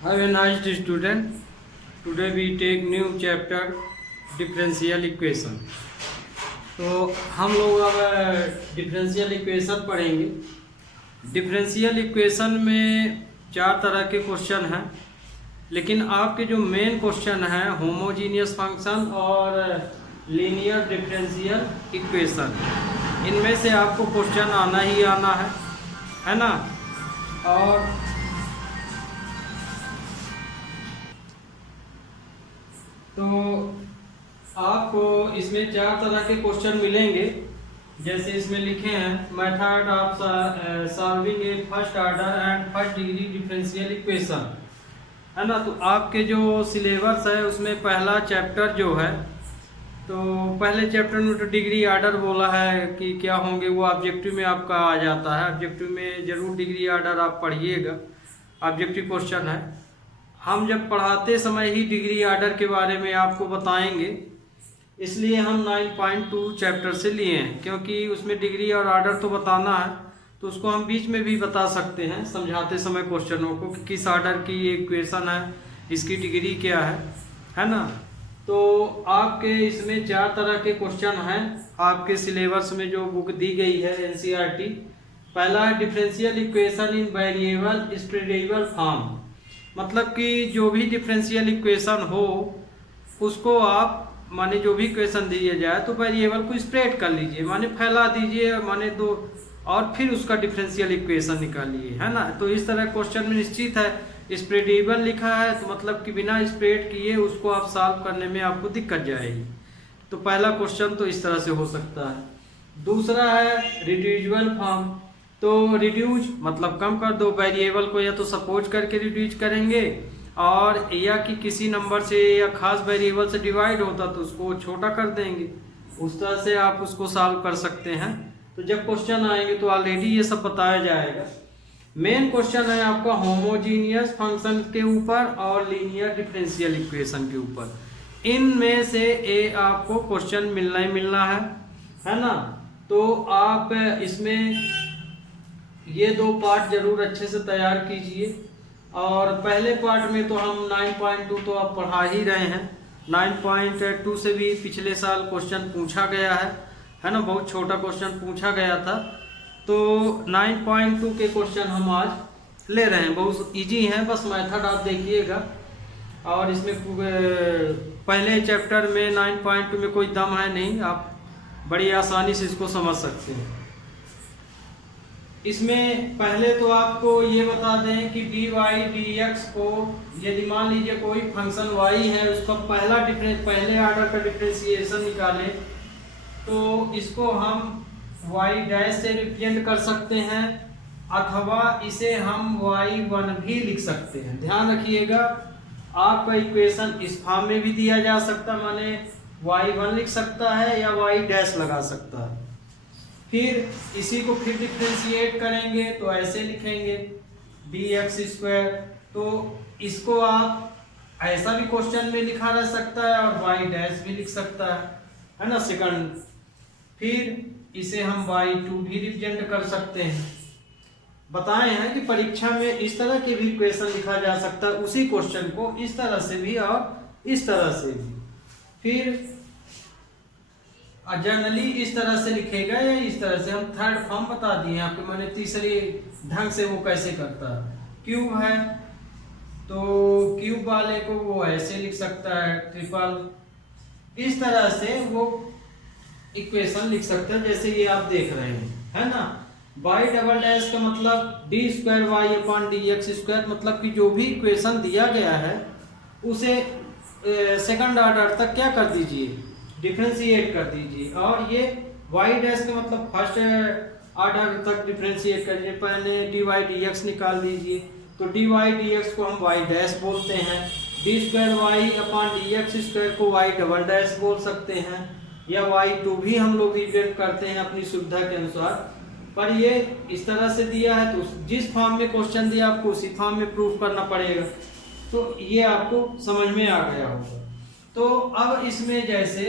Have a nice day, student. Today we take new chapter differential equation. तो हम लोग अब डिफरेंशियल इक्वेशन पढ़ेंगे। डिफरेंशियल इक्वेशन में चार तरह के क्वेश्चन हैं, लेकिन आपके जो मेन क्वेश्चन हैं होमोजीनियस फंक्शन और लीनियर डिफरेंशियल इक्वेशन, इनमें से आपको क्वेश्चन आना ही आना है ना। और तो आपको इसमें चार तरह के क्वेश्चन मिलेंगे, जैसे इसमें लिखे हैं method of solving A first order and first degree differential equation, है ना। तो आपके जो सिलेबस है उसमें पहला चैप्टर जो है, तो पहले चैप्टर में तो डिग्री ऑर्डर बोला है कि क्या होंगे, वो ऑब्जेक्टिव में आपका आ जाता है। ऑब्जेक्टिव में जरूर डिग्री ऑर्डर आप पढ़िएगा, ऑब्जेक्टिव क्वेश्चन है। हम जब पढ़ाते समय ही डिग्री ऑर्डर के बारे में आपको बताएंगे, इसलिए हम 9.2 चैप्टर से लिए हैं, क्योंकि उसमें डिग्री और ऑर्डर तो बताना है, तो उसको हम बीच में भी बता सकते हैं समझाते समय क्वेश्चनों को कि किस ऑर्डर की ये इक्वेशन है, इसकी डिग्री क्या है ना। तो आपके इसमें चार तरह के क्वेश्चन हैं आपके सिलेबस में जो बुक दी गई है एनसीईआरटी। पहला है differential equation in variable separable form, मतलब कि जो भी डिफरेंशियल इक्वेशन हो उसको आप माने जो भी इक्वेशन दिए जाए तो वेरिएबल को स्प्रेड कर लीजिए, माने फैला दीजिए, माने दो, और फिर उसका डिफरेंशियल इक्वेशन निकालिए, है ना। तो इस तरह क्वेश्चन में निश्चित है स्प्रेडेबल लिखा है तो मतलब कि बिना स्प्रेड किए उसको आप सॉल्व करने में आपको दिक्कत जाएगी। तो पहला क्वेश्चन तो इस तरह से हो सकता है। दूसरा है रिड्यूसिबल फॉर्म, तो रिड्यूज मतलब कम कर दो, वेरिएबल को या तो सपोज करके रिड्यूज करेंगे और या कि किसी नंबर से या खास वेरिएबल से डिवाइड होता तो उसको छोटा कर देंगे, उस तरह से आप उसको सॉल्व कर सकते हैं। तो जब क्वेश्चन आएंगे तो ऑलरेडी ये सब बताया जाएगा। मेन क्वेश्चन है आपका होमोजीनियस फंक्शन के ऊपर और लीनियर डिफरेंशियल इक्वेशन के ऊपर। इनमें से ए आपको क्वेश्चन मिलना ही मिलना है ना। तो आप इसमें ये दो पार्ट जरूर अच्छे से तैयार कीजिए। और पहले पार्ट में तो हम 9.2 तो आप पढ़ा ही रहे हैं, 9.2 से भी पिछले साल क्वेश्चन पूछा गया है ना, बहुत छोटा क्वेश्चन पूछा गया था। तो 9.2 के क्वेश्चन हम आज ले रहे हैं, बहुत इजी हैं, बस मेथड आप देखिएगा। और इसमें पहले चैप्टर में 9.2 में कोई दम है नहीं, आप बड़ी आसानी से इसको समझ सकते हैं। इसमें पहले तो आपको ये बता दें कि dy dx को, यदि मान लीजिए कोई फंक्शन y है उसका पहले ऑर्डर का डिफरेंशिएशन निकालें, तो इसको हम y डैश से रिप्रेजेंट कर सकते हैं, अथवा इसे हम y1 भी लिख सकते हैं। ध्यान रखिएगा आपका इक्वेशन इस फॉर्म में भी दिया जा सकता है, माने y1 लिख सकता है या y डैश लगा सकता है। फिर इसी को फिर डिफरेंशिएट करेंगे तो ऐसे लिखेंगे dx²। तो इसको आप ऐसा भी क्वेश्चन में लिखा रह सकता है और y डैश भी लिख सकता है ना, सेकंड। फिर इसे हम y2 भी रिप्रेजेंट कर सकते हैं। बताए हैं कि परीक्षा में इस तरह के भी इक्वेशन लिखा जा सकता है, उसी क्वेश्चन को इस तरह से भी और इस तरह से भी। फिर जनरली इस तरह से लिखेगा या इस तरह से, हम थर्ड फॉर्म बता दिए आपको, माने तीसरे ढंग से वो कैसे करता है। क्यूब है तो क्यूब वाले को वो ऐसे लिख सकता है, ट्रिपल, इस तरह से वो इक्वेशन लिख सकता है जैसे ये आप देख रहे हैं, है ना। y डबल डैश का मतलब d²y/dx², मतलब कि जो भी इक्वेशन दिया गया है उसे सेकंड ऑर्डर तक क्या कर दीजिए, डिफरेंशिएट कर दीजिए। और ये y डैश का मतलब फर्स्ट ऑर्डर तक डिफरेंशिएट करिए, पहले dy dx निकाल दीजिए, तो dy dx को हम y डैश बोलते हैं, d²y/dx² को y डबल डैश बोल सकते हैं, या y2 भी हम लोग रिप्रेजेंट करते हैं अपनी सुविधा के अनुसार। पर ये इस तरह से दिया है तो जिस फॉर्म में क्वेश्चन दिया आपको उसी फॉर्म में प्रूफ करना पड़ेगा। तो ये आपको समझ में आ गया होगा। तो अब इसमें जैसे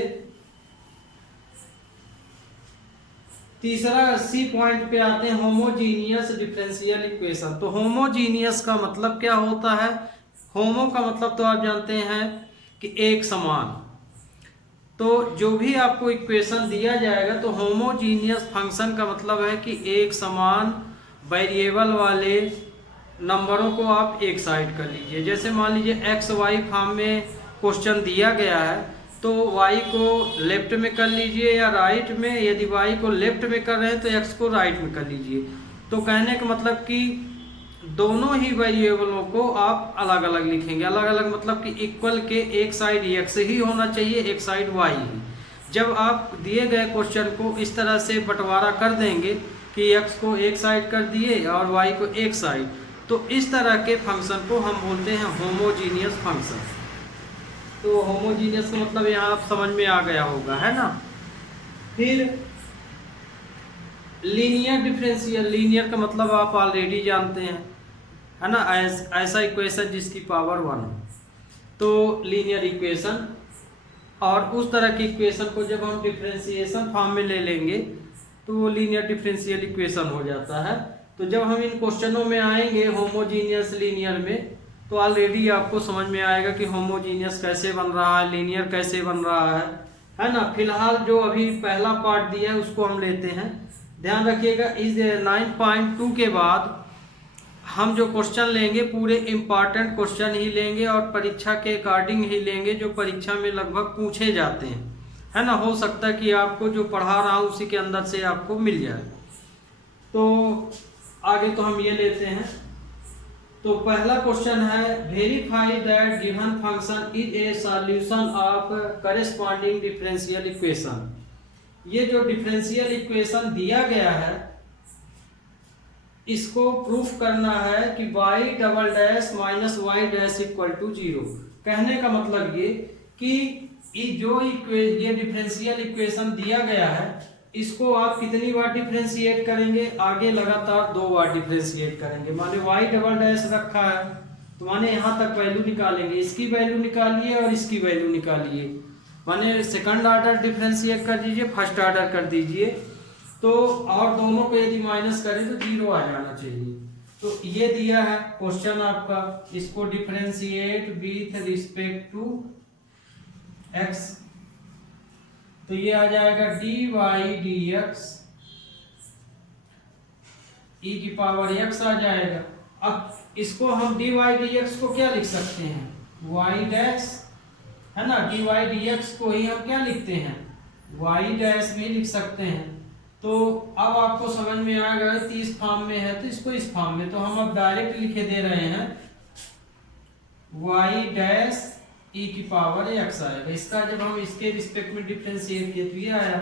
तीसरा सी पॉइंट पे आते हैं, होमोजीनियस डिफरेंशियल इक्वेशन। तो होमोजीनियस का मतलब क्या होता है, होमो का मतलब तो आप जानते हैं कि एक समान। तो जो भी आपको इक्वेशन दिया जाएगा तो होमोजीनियस फंक्शन का मतलब है कि एक समान वेरिएबल वाले नंबरों को आप एक साइड कर लीजिए। जैसे मान लीजिए एक्स वाई फॉर्म में क्वेश्चन दिया गया है तो वाई को लेफ्ट में कर लीजिए या राइट में। यदि वाई को लेफ्ट में कर रहे हैं तो एक्स को राइट में कर लीजिए। तो कहने का मतलब कि दोनों ही वेरिएबलों को आप अलग अलग लिखेंगे। अलग अलग मतलब कि इक्वल के एक साइड एक्स ही होना चाहिए, एक साइड वाई ही। जब आप दिए गए क्वेश्चन को इस तरह से बंटवारा कर देंगे कि एक्स को एक साइड कर दिए और वाई को एक साइड, तो इस तरह के फंक्शन को हम बोलते हैं होमोजीनियस फंक्शन। तो होमोजीनियस का मतलब यहाँ आप समझ में आ गया होगा, है ना। फिर लीनियर डिफरेंशियल, लीनियर का मतलब आप ऑलरेडी जानते हैं, है ना। ऐसा इक्वेशन जिसकी पावर 1 हो तो लीनियर इक्वेशन। और उस तरह की इक्वेशन को जब हम डिफरेंशिएशन फॉर्म में ले लेंगे तो वो लीनियर डिफरेंशियल इक्वेशन हो जाता है। तो जब हम इन क्वेश्चनों में आएंगे होमोजीनियस लीनियर में तो ऑलरेडी आपको समझ में आएगा कि होमोजीनियस कैसे बन रहा है, लीनियर कैसे बन रहा है ना। फिलहाल जो अभी पहला पार्ट दिया है उसको हम लेते हैं। ध्यान रखिएगा इस 9.2 के बाद हम जो क्वेश्चन लेंगे पूरे इम्पॉर्टेंट क्वेश्चन ही लेंगे और परीक्षा के अकॉर्डिंग ही लेंगे, जो परीक्षा में लगभग पूछे जाते हैं, है ना। हो सकता है कि आपको जो पढ़ा रहा हूँ उसी के अंदर से आपको मिल जाए। तो आगे तो हम ये लेते हैं। तो पहला क्वेश्चन है verify that given function is a solution of corresponding differential equation. ये जो डिफरेंशियल इक्वेशन दिया गया है इसको प्रूफ करना है कि y double dash minus y dash equal to 0। कहने का मतलब ये कि ये डिफरेंशियल इक्वेशन दिया गया है इसको आप कितनी बार डिफरेंशिएट करेंगे, आगे लगातार 2 बार डिफरेंशिएट करेंगे। माने y डबल डैश रखा है तो माने यहाँ तक वैल्यू निकालेंगे, इसकी वैल्यू निकालिए और इसकी वैल्यू निकालिए। माने सेकंड ऑर्डर डिफरेंशिएट कर दीजिए, फर्स्ट ऑर्डर कर दीजिए। तो और दोनों को यदि माइनस करें तो 0 आ जाना चाहिए। तो ये दिया है क्वेश्चन आपका, इसको differentiate with respect to x। तो ये आ जाएगा dy dx e की पावर x आ जाएगा। अब इसको हम dy dx को क्या लिख सकते हैं, y डैश, है ना। dy dx को ही हम क्या लिखते हैं, y डैश भी लिख सकते हैं। तो अब आपको समझ में आ गया कि इस फॉर्म में है तो इसको इस फॉर्म में, तो हम अब डायरेक्ट लिखे दे रहे हैं y डैश e की पावर x आएगा। इसका जब हम इसके रिस्पेक्ट में डिफरेंशिएट किए तो ये आया।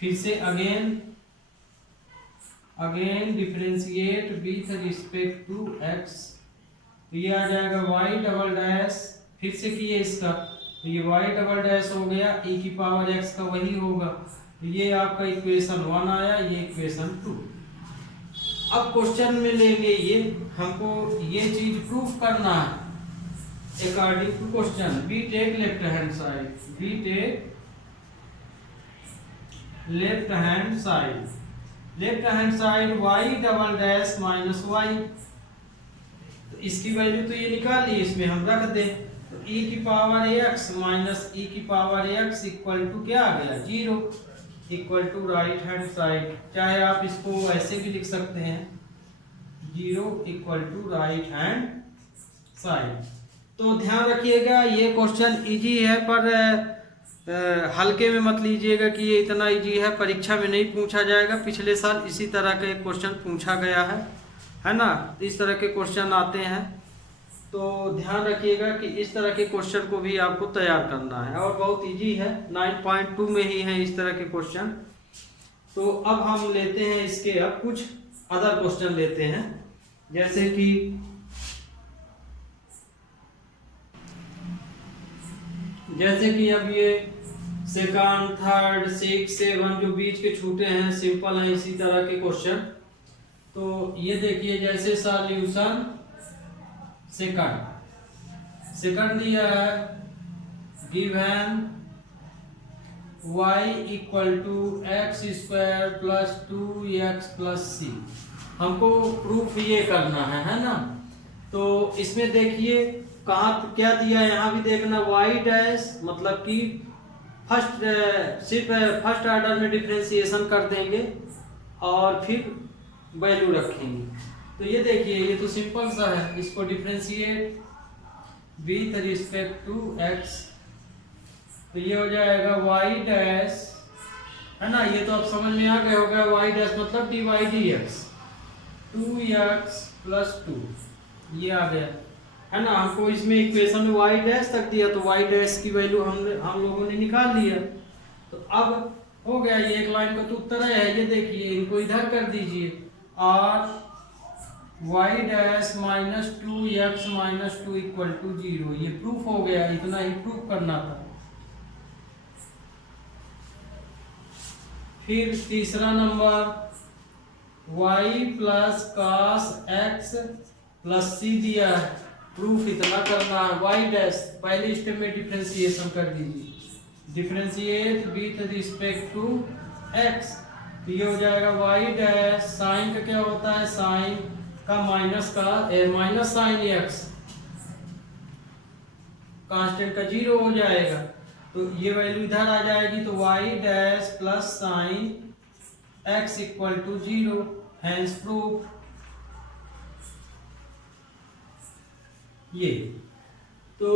फिर से again differentiate with respect to x, तो ये आ जाएगा y डबल डैश, फिर से किए इसका तो ये y डबल डैश हो गया, e की पावर x का वही होगा। तो ये आपका इक्वेशन 1 आया, ये इक्वेशन 2। अब क्वेश्चन में लेंगे ये, हमको ये चीज प्रूफ करना है according to question. We take left hand side, we take left hand side, left hand side y double dash minus y. तो इसकी वैल्यू तो ये निकाल ली, इसमें हम रख दें। तो e की पावर x माइनस e की पावर x इक्वल टू क्या आ गया, 0, equal to right hand side. चाहे आप इसको ऐसे भी लिख सकते हैं, 0 equal to right hand side. तो ध्यान रखिएगा ये क्वेश्चन इजी है, पर हल्के में मत लीजिएगा कि ये इतना इजी है, परीक्षा में नहीं पूछा जाएगा। पिछले साल इसी तरह का एक क्वेश्चन पूछा गया है ना। इस तरह के क्वेश्चन आते हैं, तो ध्यान रखिएगा कि इस तरह के क्वेश्चन को भी आपको तैयार करना है और बहुत इजी है। 9.2 में ही है इस तरह के क्वेश्चन। तो अब हम लेते हैं इसके, अब कुछ अदर क्वेश्चन लेते हैं, जैसे कि अब ये सेकंड, थर्ड, 6, 7 जो बीच के छूटे हैं सिंपल हैं इसी तरह के क्वेश्चन। तो ये देखिए जैसे सॉल्यूशन सेकंड दिया है, given y equal to x square plus 2x plus c। हमको प्रूफ ये करना है ना। तो इसमें देखिए कहाँ क्या दिया है यहाँ भी देखना, वाई डैश मतलब कि सिर्फ फर्स्ट ऑर्डर में डिफरेंशिएशन कर देंगे और फिर वैल्यू रखेंगे। तो ये देखिए ये तो सिंपल सा है, इसको differentiate with respect to x, तो ये हो जाएगा वाई डैश, है ना, ये तो आप समझ में आ गया होगा, वाई डैश मतलब d y d x, 2x + 2 ये आ गया, है ना। हमको इसमें इक्वेशन में वाई डैश तक दिया तो वाई डैश की वैल्यू हम लोगों ने निकाल लिया। तो अब हो गया, ये एक लाइन का तो उत्तर है। ये देखिए इनको इधर कर दीजिए, और वाई डैश -2x - 2 = 0, ये प्रूफ हो गया, इतना ही प्रूफ करना था। फिर तीसरा number, y + cos x + c दिया है, प्रूफ इतना करना है। y डैश पहले स्टेप में डिफरेंशिएशन कर दीजिए, differentiate with respect to x, तो ये हो जाएगा y डैश, साइन का क्या होता है, साइन का माइनस साइन x, कांस्टेंट का 0 हो जाएगा, तो ये वैल्यू इधर आ जाएगी, तो y dash + sine x = 0, hence proof. ये तो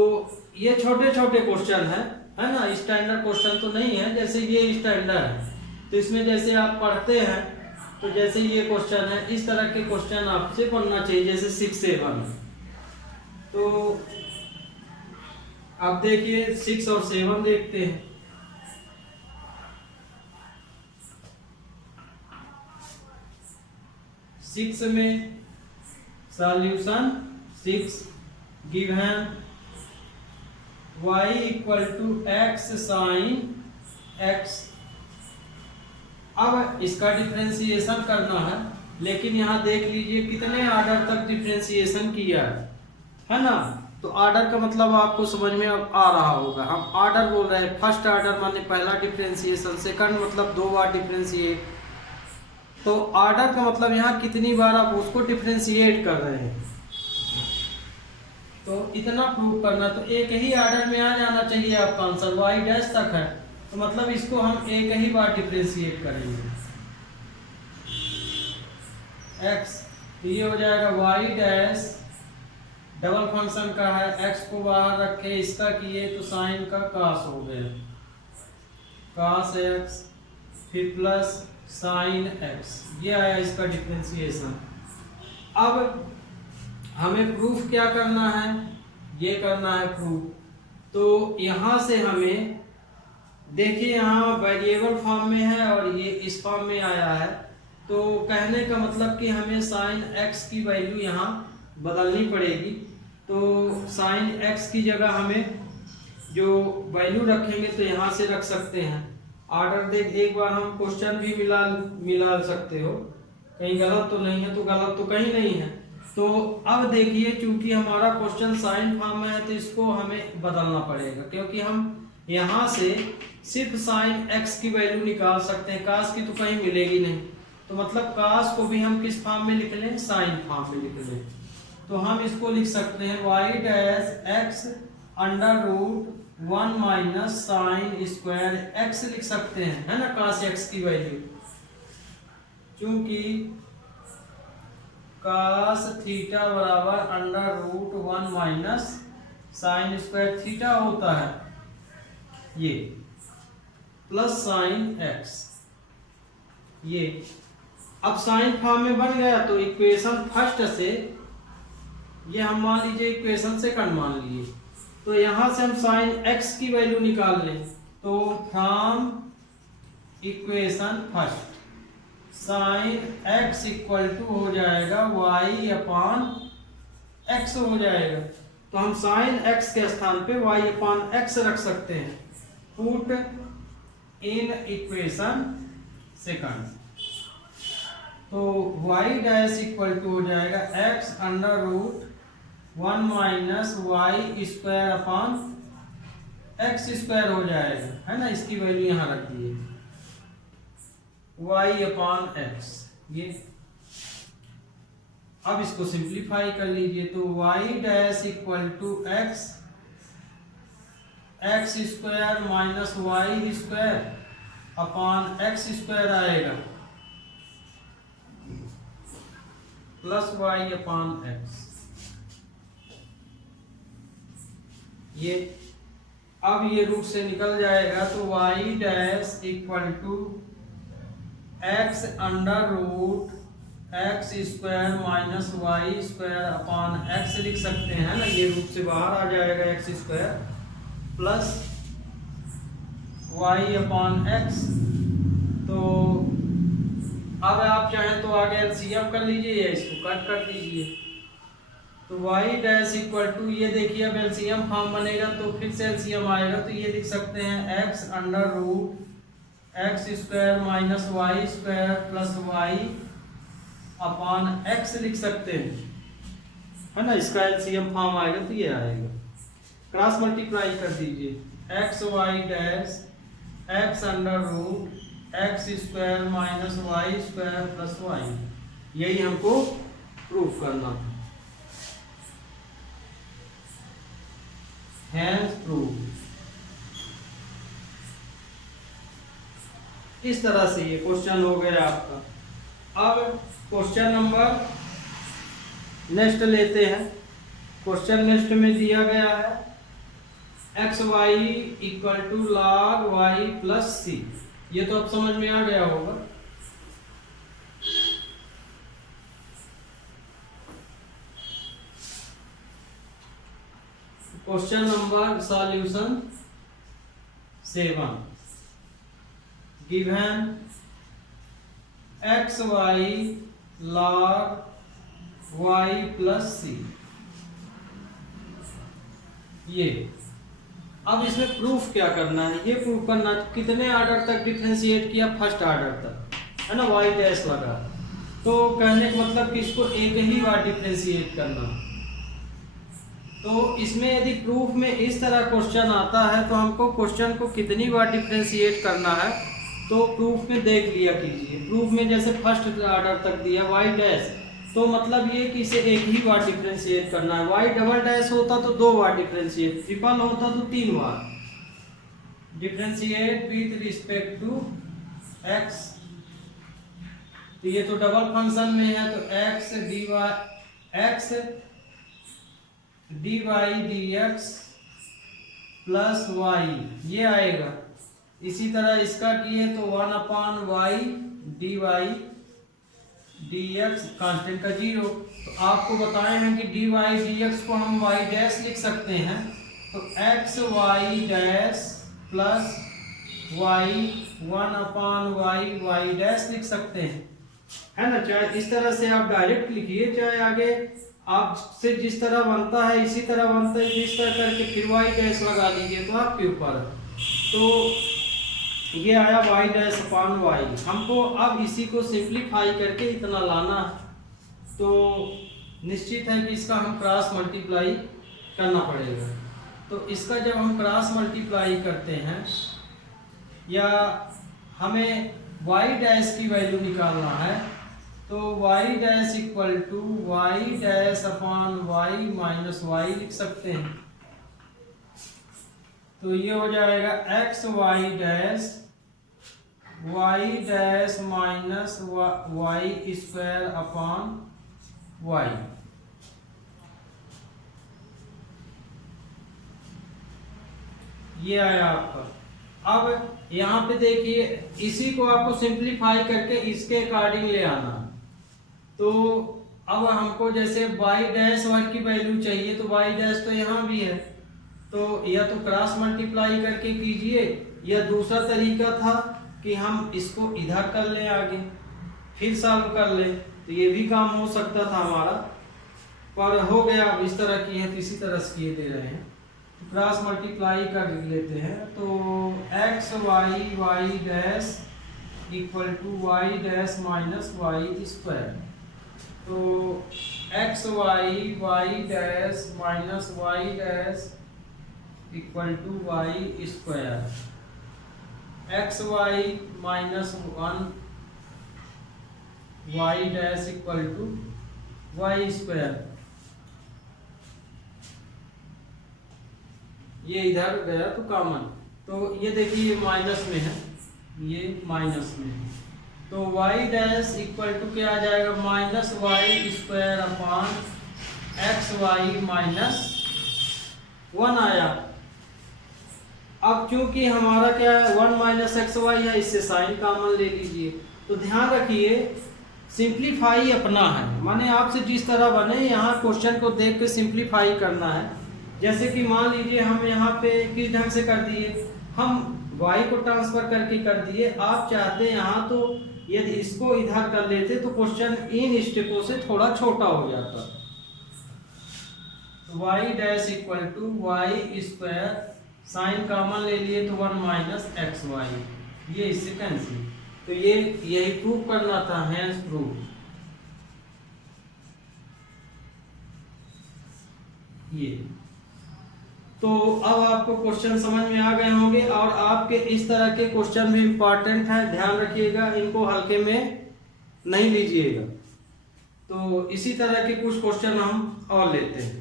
ये छोटे छोटे क्वेश्चन है ना, स्टैंडर्ड क्वेश्चन तो नहीं है, जैसे ये स्टैंडर्ड है तो इसमें जैसे आप पढ़ते हैं तो जैसे ये क्वेश्चन है, इस तरह के क्वेश्चन आपसे पढ़ना चाहिए, जैसे 6, 7। तो अब देखिए 6 और 7 देखते हैं। 6 में solution 6 given y = x sin x, अब इसका डिफरेंशिएशन करना है, लेकिन यहाँ देख लीजिए कितने ऑर्डर तक डिफरेंशिएशन किया है ना। तो ऑर्डर का मतलब आपको समझ में अब आ रहा होगा, हम ऑर्डर बोल रहे हैं, फर्स्ट ऑर्डर माने पहला डिफरेंशिएशन, सेकंड मतलब 2 बार डिफरेंशिएट, तो ऑर्डर का मतलब यहाँ कितनी बार आप उसको डिफरेंशिएट कर रहे हैं, तो इतना प्रूव करना। तो एक ही ऑर्डर में आ जाना चाहिए आपका आंसर, वाई डैश तक है, तो मतलब इसको हम एक ही बार डिफरेंशिएट करेंगे x, तो ये हो जाएगा वाई डैश, डबल फंक्शन का है, x को बाहर रखे, इसका किए तो साइन का cos हो गया, cos x, फिर प्लस साइन x, ये आया इसका डिफरेंशिएशन। अब हमें प्रूफ क्या करना है, ये करना है प्रूफ, तो यहाँ से हमें देखिए यहाँ वेरिएबल फॉर्म में है और ये इस फॉर्म में आया है, तो कहने का मतलब कि हमें साइन x की वैल्यू यहाँ बदलनी पड़ेगी। तो साइन x की जगह हमें जो वैल्यू रखेंगे तो यहाँ से रख सकते हैं, ऑर्डर देख एक बार हम क्वेश्चन भी मिला सकते हो, कहीं गलत तो नहीं है, तो गलत तो कहीं नहीं है। तो अब देखिए चूंकि हमारा क्वेश्चन साइन फॉर्म में है तो इसको हमें बदलना पड़ेगा, क्योंकि हम यहाँ से सिर्फ साइन x की वैल्यू निकाल सकते हैं, cos की तो कहीं मिलेगी नहीं, तो मतलब cos को भी हम किस फॉर्म में लिख लें, साइन फॉर्म में लिख लें। तो हम इसको लिख सकते हैं y dash x √1 - sine square x लिख सकते हैं, है ना, cos x की वैल्यू, चूंकि cos theta = √1 - sine square theta होता है, ये प्लस साइन x, ये अब साइन फॉर्म में बन गया। तो इक्वेशन फर्स्ट से ये हम मान लीजिए इक्वेशन सेकंड मान लिए, तो यहां से हम साइन x की वैल्यू निकाल लें, तो from equation first sine x = हो जाएगा y/x हो जाएगा, तो हम साइन x के स्थान पे y/x रख सकते हैं, पुट इन इक्वेशन सेकंड, तो y डैश = हो जाएगा x √1 - y² हो जाएगा, है ना, इसकी वैल्यू यहाँ रख दिए y/x, ये अब इसको सिंप्लीफाई कर लीजिए, तो y dash equal to x square minus y square upon x square आएगा प्लस वाई अपॉन एक्स। ये अब ये रूट से निकल जाएगा, तो y dash equal to x under root x square minus y square upon x लिख सकते हैं ना, ये रूट से बाहर आ जाएगा x square plus y upon x. तो अब आप चाहें तो आगे एलसीएम कर लीजिए या इसको कट कर दीजिए। तो y डैश इक्वल टू, ये देखिए अब एलसीएम फॉर्म बनेगा तो फिर से एलसीएम आएगा, तो ये लिख सकते हैं x under root x square minus y square plus y upon x लिख सकते हैं, है ना। इसका एलसीएम फॉर्म आएगा तो ये आएगा, क्रॉस मल्टीप्लाई कर दीजिए x y dash x under root x square minus y square plus y, यही हमको प्रूफ करना था। Hence proof. इस तरह से ये क्वेश्चन हो गया आपका। अब क्वेश्चन नंबर नेक्स्ट लेते हैं। क्वेश्चन नेक्स्ट में दिया गया है x y equal to log y plus c. ये तो अब समझ में आ गया होगा। Question number solution 7 given x y log y plus c. ये अब इसमें प्रूफ क्या करना है, ये प्रूफ करना कितने ऑर्डर तक डिफरेंशिएट किया, फर्स्ट ऑर्डर तक, है ना। वाई डैश लगा तो कहने का मतलब कि इसको एक ही बार डिफरेंशिएट करना। तो इसमें यदि प्रूफ में इस तरह क्वेश्चन आता है तो हमको क्वेश्चन को कितनी बार डिफरेंशिएट करना है, तो प्रूफ में देख लिया कीजिए। प्रूफ में जैसे फर्स्ट ऑर्डर तक दिया वाई डैश, तो मतलब ये कि इसे एक ही बार डिफरेंशिएट करना है। वाई डबल डैश होता तो 2 बार डिफरेंशिएट, ट्रिपल होता तो 3 बार differentiate with respect to x. तो ये तो डबल फंक्शन में है, तो x d y x d y d x plus y ये आएगा। इसी तरह इसका किए तो 1 upon y d y d x constant का 0। तो आपको बताए हैं कि डी वाई डी एक्स को हम वाई डैश लिख सकते हैं, तो x y dash plus y 1 upon y y dash लिख सकते हैं, है ना। चाहे इस तरह से आप डायरेक्ट लिखिए, चाहे आगे आपसे जिस तरह बनता है इसी तरह बनता है, इस तरह करके फिर वाई डैश लगा लीजिए तो आपके ऊपर। तो ये आया वाई डैश अपॉन वाई। हमको अब इसी को सिंप्लीफाई करके इतना लाना है, तो निश्चित है कि इसका हम क्रॉस मल्टीप्लाई करना पड़ेगा। तो इसका जब हम क्रॉस मल्टीप्लाई करते हैं या हमें वाई डैश की वैल्यू निकालना है, तो y dash equal to y dash upon y minus y लिख सकते हैं। तो ये हो जाएगा x y dash minus y square upon y. ये आया आपका। अब यहाँ पे देखिए, इसी को आपको सिंप्लीफाई करके इसके अकॉर्डिंग ले आना। तो अब हमको जैसे वाई डैश वाई की वैल्यू चाहिए, तो वाई डैश तो यहाँ भी है, तो या तो क्रॉस मल्टीप्लाई करके कीजिए, या दूसरा तरीका था कि हम इसको इधर कर लें आगे फिर सॉल्व कर लें, तो ये भी काम हो सकता था हमारा, पर हो गया। अब इस तरह की है तो इसी तरह से किए दे रहे हैं, तो क्रॉस मल्टीप्लाई कर लेते हैं। तो x y y dash equal to y dash minus y square. तो x y y dash minus y dash equal to y square. X y minus 1 y dash equal to y square, ये इधर गया तो common, तो ये देखिए ये minus में है, ये माइनस में है, तो वाई डैश इक्वल टू क्या आ जाएगा, minus y square upon x y minus 1 आया। अब क्योंकि हमारा क्या है 1 माइनस एक्स वाई है, इससे साइन कॉमन ले लीजिए। तो ध्यान रखिए सिंप्लीफाई अपना है, माने आपसे जिस तरह बने यहाँ क्वेश्चन को देख के सिंप्लीफाई करना है। जैसे कि मान लीजिए हम यहाँ पे किस ढंग से कर दिए, हम y को ट्रांसफर करके कर दिए, आप चाहते हैं यहाँ तो यदि इसको इधर कर लेते तो क्वेश्चन इन स्टेपों से थोड़ा छोटा हो जाता। y dash equal to y square, sine common ले लिए तो 1 माइनस एक्स वाई, ये इससे कैंसिल। तो ये यही प्रूव करना था, हैंस प्रूव। ये तो अब आपको क्वेश्चन समझ में आ गए होंगे, और आपके इस तरह के क्वेश्चन भी इम्पॉर्टेंट है, ध्यान रखिएगा, इनको हल्के में नहीं लीजिएगा। तो इसी तरह के कुछ क्वेश्चन हम और लेते हैं।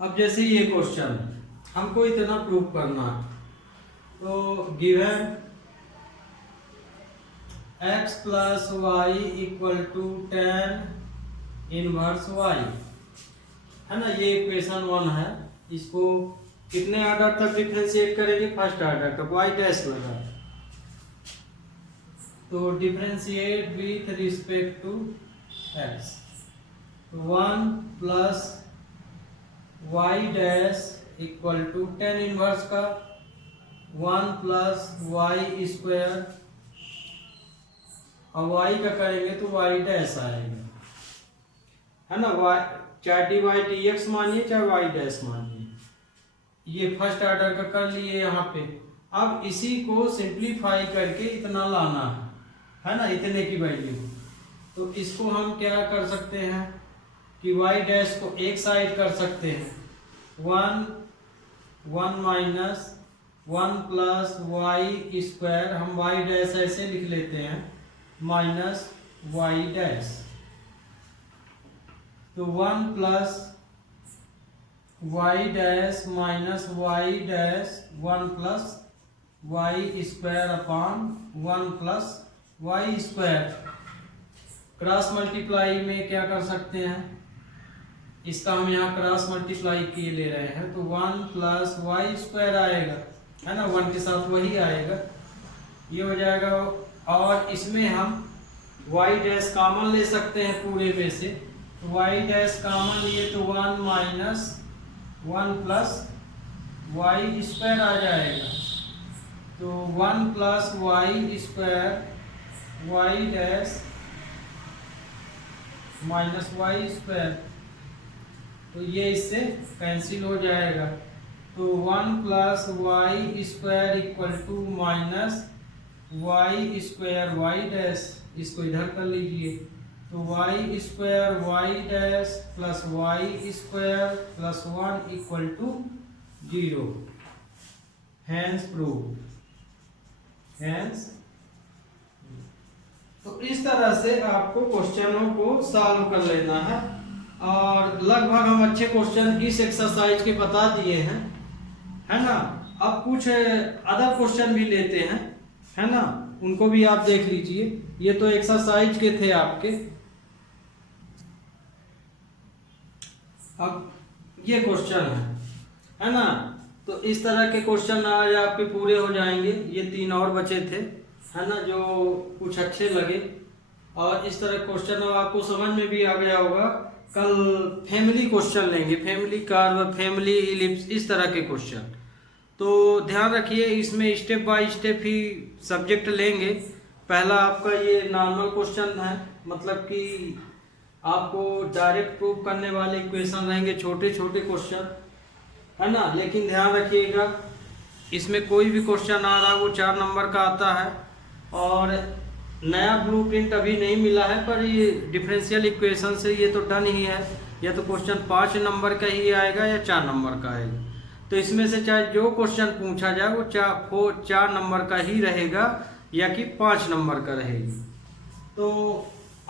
अब जैसे ये क्वेश्चन हमको इतना प्रूव करना है, तो given x plus y equal to tan inverse y है ना, ये इक्वेशन 1 है। इसको कितने ऑर्डर तक डिफरेंशिएट करेंगे, फर्स्ट ऑर्डर तक, y डैश लगा, तो differentiate with respect to x, 1 plus y dash equal to tan inverse का 1 प्लस वाई स्क्वायर, और y का करेंगे तो y डैश आएगा, है ना, y चाहे dy dx मानिए चाहे y डैश मानिए, ये फर्स्ट ऑर्डर का कर लिए यहाँ पे। अब इसी को सिंप्लीफाई करके इतना लाना है ना, इतने की वैल्यू। तो इसको हम क्या कर सकते हैं कि y डैश को एक साइड कर सकते हैं, 1 माइनस 1 प्लस वाई स्क्वायर, हम y डैश ऐसे लिख लेते हैं, माइनस वाई डैश, तो 1 plus y dash minus y dash 1 plus y square upon 1 plus y square. Cross multiply में क्या कर सकते हैं, इसका हम यहाँ क्रॉस मल्टीप्लाई किए ले रहे हैं, तो 1 प्लस वाई स्क्वायर आएगा, है ना, 1 के साथ वही आएगा, ये हो जाएगा। और इसमें हम y डैश कॉमन ले सकते हैं पूरे में से, तो y डैश कॉमन लिए तो 1 माइनस 1 प्लस वाई स्क्वायर आ जाएगा, तो 1 plus y square y dash minus y square, तो ये इससे कैंसिल हो जाएगा, तो 1 plus y square equal to minus y square y dash, इसको इधर कर लीजिए, तो y square y dash plus y square plus 1 equal to 0, hence prove, hence. तो इस तरह से आपको क्वेश्चनों को सॉल्व कर लेना है, और लगभग हम अच्छे क्वेश्चन इस एक्सरसाइज के बता दिए हैं, है ना। अब कुछ अदर क्वेश्चन भी लेते हैं, है ना, उनको भी आप देख लीजिए। ये तो एक्सरसाइज के थे आपके। अब ये क्वेश्चन है ना, तो इस तरह के क्वेश्चन आज आपके पूरे हो जाएंगे। ये 3 और बचे थे, है ना, जो कुछ अच्छे लगे, और इस तरह क्वेश्चन अब आपको समझ में भी आ गया होगा। कल फैमिली क्वेश्चन लेंगे, फैमिली कर्व, फैमिली इलिप्स, इस तरह के क्वेश्चन। तो ध्यान रखिए, इसमें step by step he subject लेंगे। पहला आपका ये नॉर्मल क्वेश्चन है, मतलब कि आपको डायरेक्ट प्रूव करने वाले इक्वेशन रहेंगे, छोटे छोटे क्वेश्चन, है ना। लेकिन ध्यान रखिएगा, इसमें कोई भी क्वेश्चन आ रहा है वो 4 नंबर का आता है, और नया ब्लूप्रिंट अभी नहीं मिला है, पर ये डिफरेंशियल इक्वेशन से ये तो डन ही है, या तो क्वेश्चन 5 नंबर का ही आएगा या 4 नंबर का आएगा। तो इसमें से चाहे जो क्वेश्चन पूछा जाए वो 4 नंबर का ही रहेगा या कि 5 नंबर का रहेगी। तो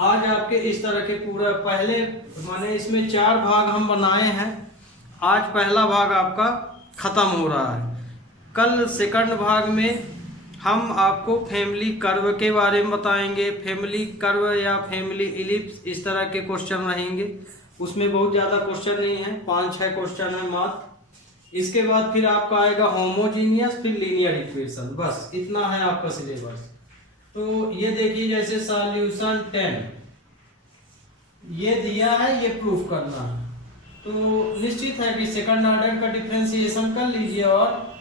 आज आपके इस तरह के पूरा पहले माने इसमें 4 भाग हम बनाए हैं। आज पहला भाग आपका खत्म हो रहा है। कल सेकंड भाग में हम आपको फैमिली कर्व के बारे में बताएंगे। फैमिली कर्व या फैमिली इलिप्स इस तरह के क्वेश्चन रहेंगे। उसमें बहुत ज़्यादा क्वेश्चन नहीं है, 5-6 क्वेश्चन है मात्र। इसके बाद फिर आपका आएगा होमोजीनियस, फिर लीनियर इक्वेशन, बस इतना है आपका सिलेबस। तो ये देखिए जैसे सॉल्यूशन 10 ये दिया है, ये प्रूफ करना है। तो निश्चित है कि सेकंड ऑर्डर का डिफरेंशिएशन कर लीजिए और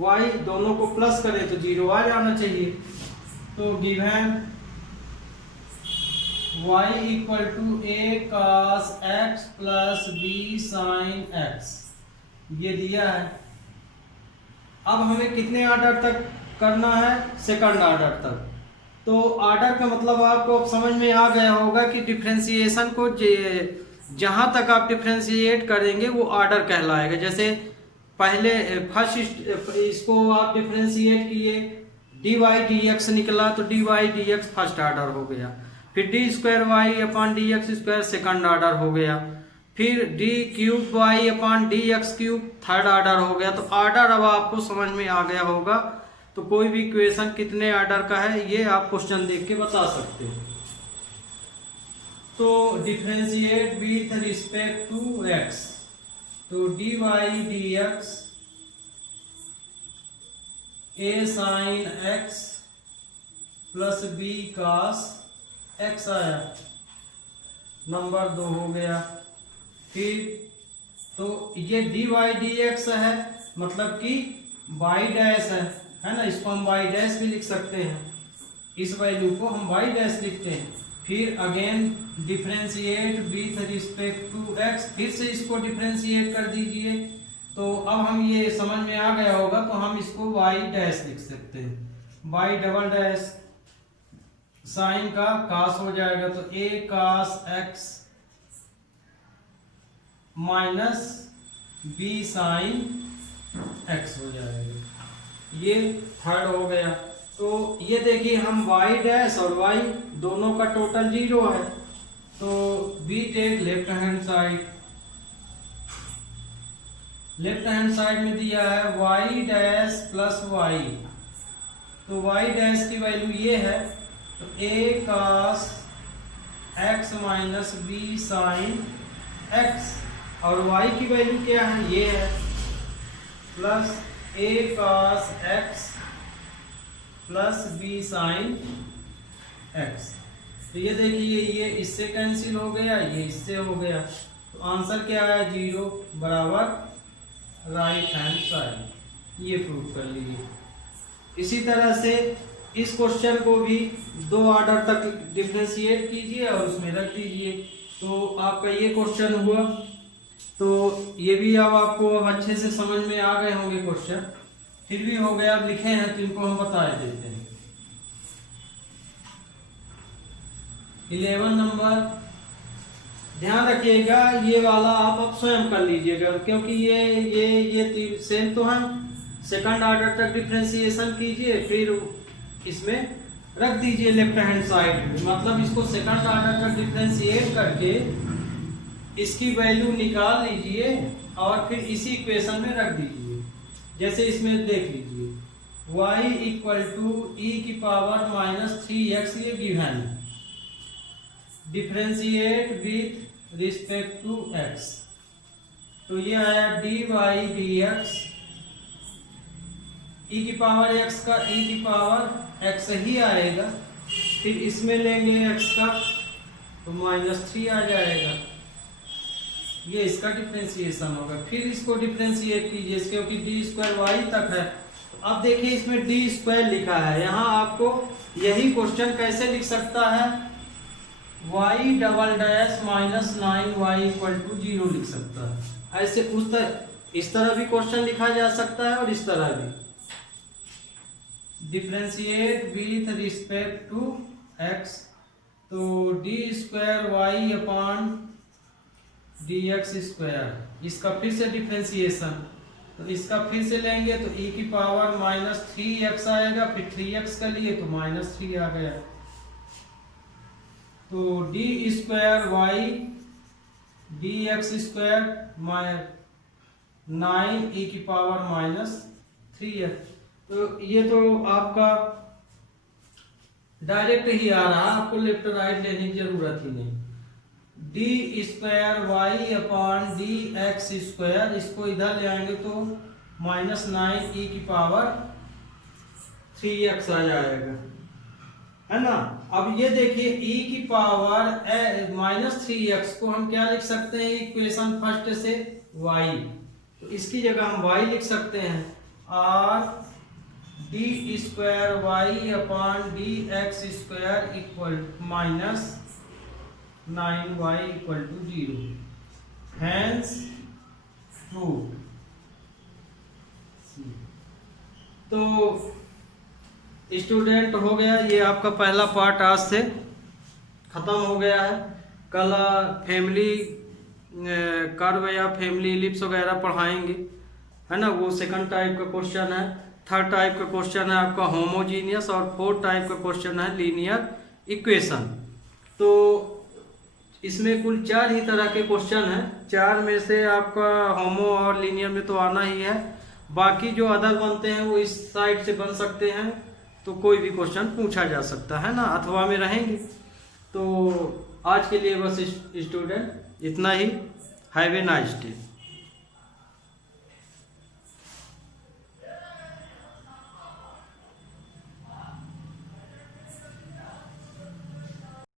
y दोनों को प्लस करें तो 0 आ जाना चाहिए। तो given y equal to a cos x plus b sin x ये दिया है। अब हमें कितने ऑर्डर तक करना है? सेकंड ऑर्डर तक। तो ऑर्डर का मतलब आपको अब समझ में आ गया होगा कि डिफरेंशिएशन को जहां तक आप डिफरेंशिएट करेंगे वो ऑर्डर कहलाएगा। जैसे पहले फर्स्ट इसको आप डिफरेंशिएट किए, dy dx निकला तो dy dx फर्स्ट ऑर्डर हो गया। फिर d square y upon d x square second order हो गया। फिर d cube y upon d x cube third order हो गया। तो ऑर्डर अब आपको समझ में आ गया होगा। तो कोई भी इक्वेशन कितने ऑर्डर का है ये आप क्वेश्चन देख के बता सकते हो। तो differentiate with respect to x, तो d y d x a sin x plus b cos x आया, नंबर 2 हो गया। फिर तो ये डी वाई डी एक्स है, मतलब कि y डैश है ना, इसको हम y डैश भी लिख सकते हैं, इस वैल्यू को हम y डैश लिखते हैं। फिर again differentiate with respect to x, फिर से इसको डिफरेंशिएट कर दीजिए। तो अब हम ये समझ में आ गया होगा, तो हम इसको y डैश लिख सकते हैं, y डबल डैश साइन का cos हो जाएगा तो a cos x minus b sine x हो जाएगा। ये थर्ड हो गया। तो ये देखिए हम y डैश और y दोनों का टोटल 0 है। तो b take left hand side, left hand side में दिया है y डैश प्लस y, तो y डैश की वैल्यू ये है, तो a cos x minus b sine x, और y की वैल्यू क्या है, ये है plus a cos x plus b sine x। तो ये देखिए ये इससे कैंसिल हो गया, ये इससे हो गया, तो आंसर क्या आया 0 बराबर राइट हैंड साइड। ये प्रूव कर लीजिए। इसी तरह से इस क्वेश्चन को भी 2 ऑर्डर तक डिफरेंशिएट कीजिए और उसमें रख दीजिए। तो आपका ये क्वेश्चन हुआ। तो ये भी अब आपको अब अच्छे से समझ में आ गए होंगे क्वेश्चन, फिर भी हो गया, अब लिखे हैं तो इनको हम बता देते हैं। 11 नंबर ध्यान रखिएगा, ये वाला आप अब स्वयं कर लीजिएगा, क्योंकि ये सेम तो है। सेकंड ऑर्डर तक डिफरेंशिएशन कीजिए, फिर इसमें रख दीजिए लेफ्ट हैंड साइड में, मतलब इसको सेकंड ऑर्डर तक डिफरेंशिएट करके इसकी वैल्यू निकाल लीजिए और फिर इसी इक्वेशन में रख दीजिए। जैसे इसमें देख लीजिए y इक्वल टू e की पावर माइनस 3x, ये गिवन है। Differentiate with respect to x, तो ये आया dy dx, e की पावर x का e की पावर x ही आएगा, फिर इसमें लेंगे x का तो -3 आ जाएगा। ये इसका डिफरेंशिएशन होगा। फिर इसको डिफरेंशिएट कीजिए, क्योंकि डी स्क्वायर वाई तक है। अब देखिए इसमें डी स्क्वायर लिखा है, यहाँ आपको यही क्वेश्चन कैसे लिख सकता है, y double dash minus 9y equal to 0 लिख सकता है। ऐसे इस तरह भी क्वेश्चन लिखा जा सकता है और इस तरह भी। Differentiate with respect to x, तो d square y upon dx square, इसका फिर से डिफरेंशिएशन, तो इसका फिर से लेंगे तो e की पावर माइनस 3x आएगा, फिर 3x का लिए तो माइनस 3 आ गया, तो d square y dx square 9 e की पावर माइनस 3 है। तो ये तो आपका डायरेक्ट ही आ रहा, आपको लेफ्ट राइट लेने की जरूरत ही नहीं। D square y upon d x square, इसको इधर ले आएंगे तो माइनस 9 e की पावर 3x आ जाएगा, है ना। अब ये देखिए e की पावर माइनस 3x को हम क्या लिख सकते हैं इक्वेशन फर्स्ट से y, तो इसकी जगह हम y लिख सकते हैं r d square y upon d x square equal minus 9y equal to 0, hence proved. तो स्टूडेंट हो गया, ये आपका पहला पार्ट आज से खत्म हो गया है। कल फैमिली कर्व या फैमिली इलिप्स वगैरह पढ़ाएंगे, है ना। वो सेकंड टाइप का क्वेश्चन है। थर्ड टाइप का क्वेश्चन है आपका होमोजीनियस, और फोर्थ टाइप का क्वेश्चन है लीनियर इक्वेशन। तो इसमें कुल 4 ही तरह के क्वेश्चन हैं। 4 में से आपका होमो और लीनियर में तो आना ही है, बाकी जो अदर बनते हैं वो इस साइड से बन सकते हैं, तो कोई भी क्वेश्चन पूछा जा सकता है ना, अथवा में रहेंगे। तो आज के लिए बस स्टूडेंट इतना ही। Have a nice day.